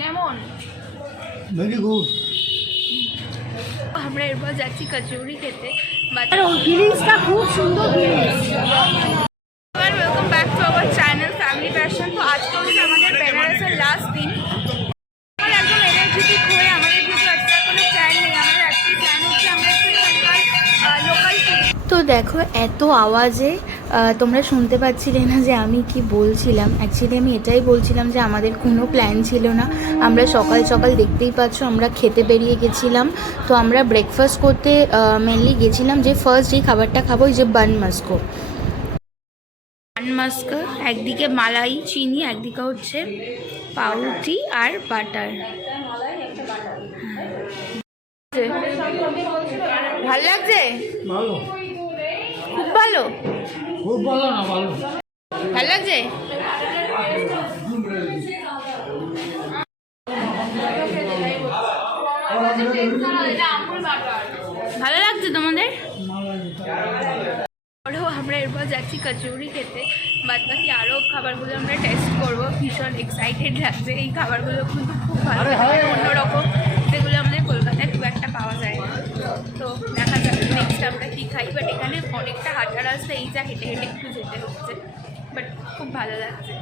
কেমন? Very good. আমরা এরপর যাচ্ছি কচুরি খেতে। ফিলিংসটা খুব সুন্দর feelings. Welcome back to our channel family passion. তো আজকে হচ্ছে আমাদের বেনারসের লাস্ট দিন। আমরা একদম এনার্জেটিক হয়ে আমাদের যেহেতু একটা কোনো প্ল্যান নেই, আমাদের একটাই প্ল্যান হচ্ছে আমরা একটু এখানকার লোকাল। তো দেখো এত আওয়াজে তোমরা শুনতে পাচ্ছিলে না যে আমি কি বলছিলাম। অ্যাকচুয়ালি আমি এটাই বলছিলাম যে আমাদের কোনো প্ল্যান ছিল না। আমরা সকাল সকাল দেখতেই পাচ্ছ আমরা খেতে বেরিয়ে গেছিলাম। তো আমরা ব্রেকফাস্ট করতে মেনলি গেছিলাম, যে ফার্স্ট যেই খাবারটা খাবো ওই যে বান মাস্কো। বান মাস্কো একদিকে মালাই চিনি, একদিকে হচ্ছে পাউরুটি আর বাটার। ভালো লাগছে? ভালো, খুব ভালো। খুব ভালো না ভালো। ভালো লাগছে? ভালো লাগছে তোমাদের? আমরা এরপর যাচ্ছি কচুরি খেতে। বাদ বাকি আরও খাবারগুলো আমরা টেস্ট করবো। ভীষণ এক্সাইটেড লাগছে। এই খাবারগুলো কিন্তু খুব ভালো, অন্যরকম, যেগুলো আমাদের কলকাতায় খুব একটা পাওয়া যায় না। তো দেখা যাক নেক্সট আমরা কী খাই। বাট এখানে অনেকটা হাঁটার রাস্তা, এই যা হেঁটে হেঁটে একটু যেতে হচ্ছে, বাট খুব ভালো লাগছে।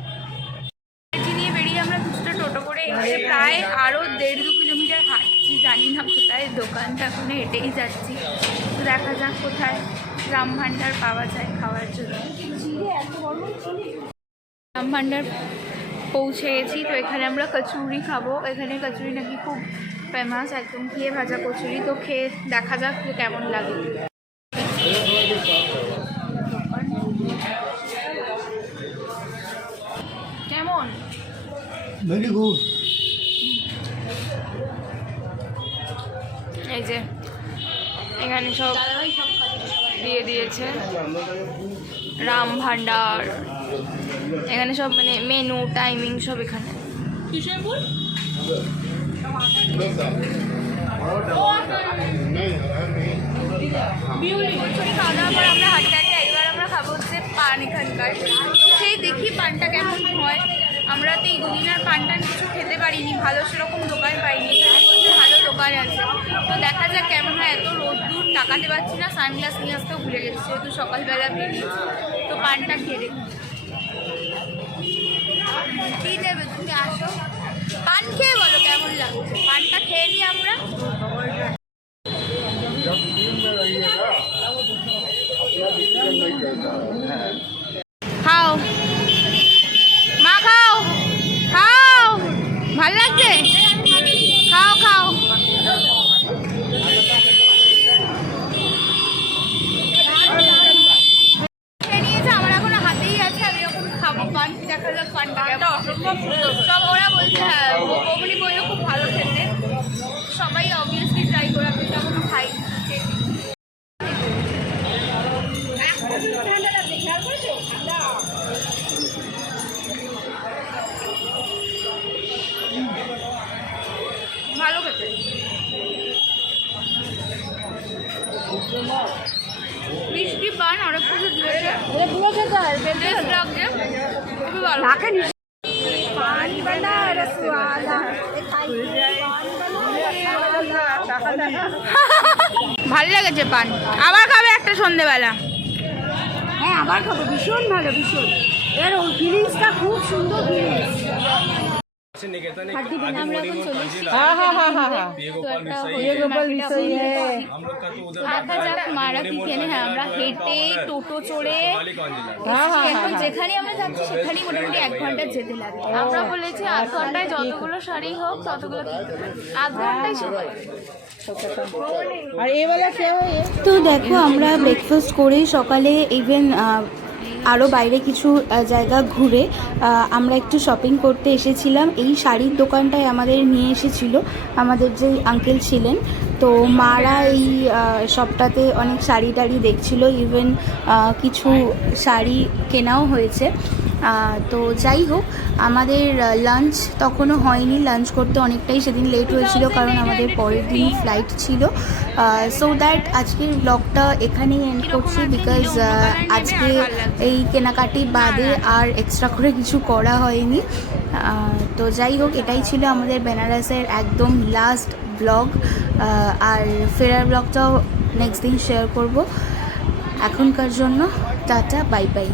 নিয়ে বেরিয়ে আমরা কিছুটা টোটো করে এসে প্রায় আরও 1.5-2 কিলোমিটার হাঁটছি। জানি না কোথায় দোকানটা, এখন হেঁটেই যাচ্ছি। তো দেখা যাক কোথায় রাম ভান্ডার পাওয়া যায় খাওয়ার জন্য। রাম ভান্ডার পৌঁছে গেছি। তো এখানে আমরা কচুরি খাবো। এখানে কচুরি নাকি খুব ফেমাস, একদম খেয়ে ভাজা কচুরি। তো খেয়ে দেখা যাক কেমন লাগে। কেমন? Very good. এই যে এখানে সব দিয়ে দিয়েছে, রাম ভান্ডার, এখানে সব মানে মেনু টাইমিং সব এখানে। খাওয়া দাওয়ার পর আমরা হাঁটতে হাঁটতে এবার আমরা খাবো হচ্ছে পান এখানকার। সেই দেখি পানটা কেমন হয়। আমরা তো এই দুদিন আর পান টান কিছু খেতে পারিনি, ভালো সেরকম দোকান পাইনি। এখানে খুব ভালো দোকান আছে, তো দেখা যাক কেমন হয়। এত রোদ্দুর তাকাতে পারছি না, সানগ্লাস নিয়ে আসতেও ভুলে গেছি যেহেতু সকালবেলা বেরিয়েছি। তো পানটা খেয়ে দেখি কী দেবে। তুমি আসো, পান খেয়ে বলো কেমন লাগছে। পানটা খেয়ে নিই আমরা। খাও মা, খাও খাও, ভাল লাগছে, খাও খাও। নিয়েছে আমার এখনো হাতেই আছে, আমি যখন খাবো পান। দেখা যাক পানটা সব ওরা বলছে। হ্যাঁ, বৌমনি বললো খুব ভালো খেতে। সবাই অবভিয়াসলি ট্রাই করে, আমি তো এখনো খাই। ভালো খেতে, মিষ্টি পান অনেক কিছু দিয়েছে, টেস্ট লাগছে খুবই ভালো। ভালো লেগেছে পান। আবার খাবে একটা সন্ধেবেলা? হ্যাঁ আবার খাবো, ভীষণ ভালো, ভীষণ। এর ফিলিংসটা খুব সুন্দর ফিলিংস। আমরা এখন চলেছি। দেখা যাক মারা কি কেনে। হ্যাঁ, আমরা হেঁটে টোটো চড়ে এখন যেখানে আমরা যাচ্ছি সেখানেই মোটামুটি 1 ঘন্টা যেতে লাগে। আমরা বলেছি 8 ঘন্টায় যতগুলো শাড়ি হোক ততগুলো 8 ঘন্টায় সবাই। তো দেখো আমরা ব্রেকফাস্ট করেই সকালে ইভেন আরও বাইরে কিছু জায়গা ঘুরে আমরা একটু শপিং করতে এসেছিলাম। এই শাড়ির দোকানটায় আমাদের নিয়ে এসেছিল আমাদের যে আঙ্কেল ছিলেন। তো মারা এই শপটাতে অনেক শাড়ি টাড়ি দেখছিল, ইভেন কিছু শাড়ি কেনাও হয়েছে। তো যাই হোক আমাদের লাঞ্চ তখনও হয়নি, লাঞ্চ করতে অনেকটাই সেদিন লেট হয়েছিল কারণ আমাদের পরের দিন ফ্লাইট ছিল। সো দ্যাট আজকের ব্লগটা এখানেই এন্ড করছি, বিকজ আজকে এই কেনাকাটি বাদে আর এক্সট্রা করে কিছু করা হয়নি। তো যাই হোক, এটাই ছিল আমাদের বেনারসের একদম লাস্ট ব্লগ, আর ফেরার ব্লগটাও নেক্সট দিন শেয়ার করব। এখনকার জন্য টাটা, বাই বাই।